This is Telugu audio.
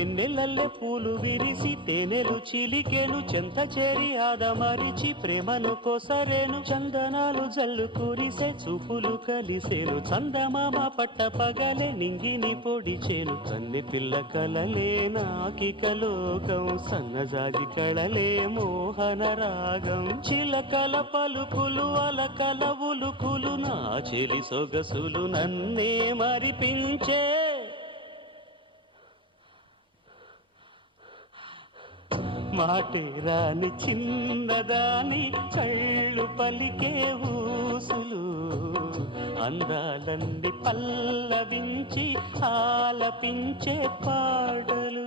వెన్నెలల్లె పూలు విరిసి తేనెలు చిలికెను చెంత చేరి ఆదమరిచి ప్రేమను కోసరేను చందనాలు జల్లు కురిసే చూపులు కలిసేను చందమామ పట్ట పగలే నింగిని పొడిచేను కన్నె పిల్ల కలలే నాకిక లోకం సన్నజాజి కళలే మోహన రాగం చిలకల పలుకులు అలకల ఉలుకులు నా చెలి సొగసులు నన్నే మరిపించే మాటే రాని చిన్నదాని కళ్ళు పలికే ఊసులు అందాలన్నీ పల్లవించి ఆలపించే పాటలు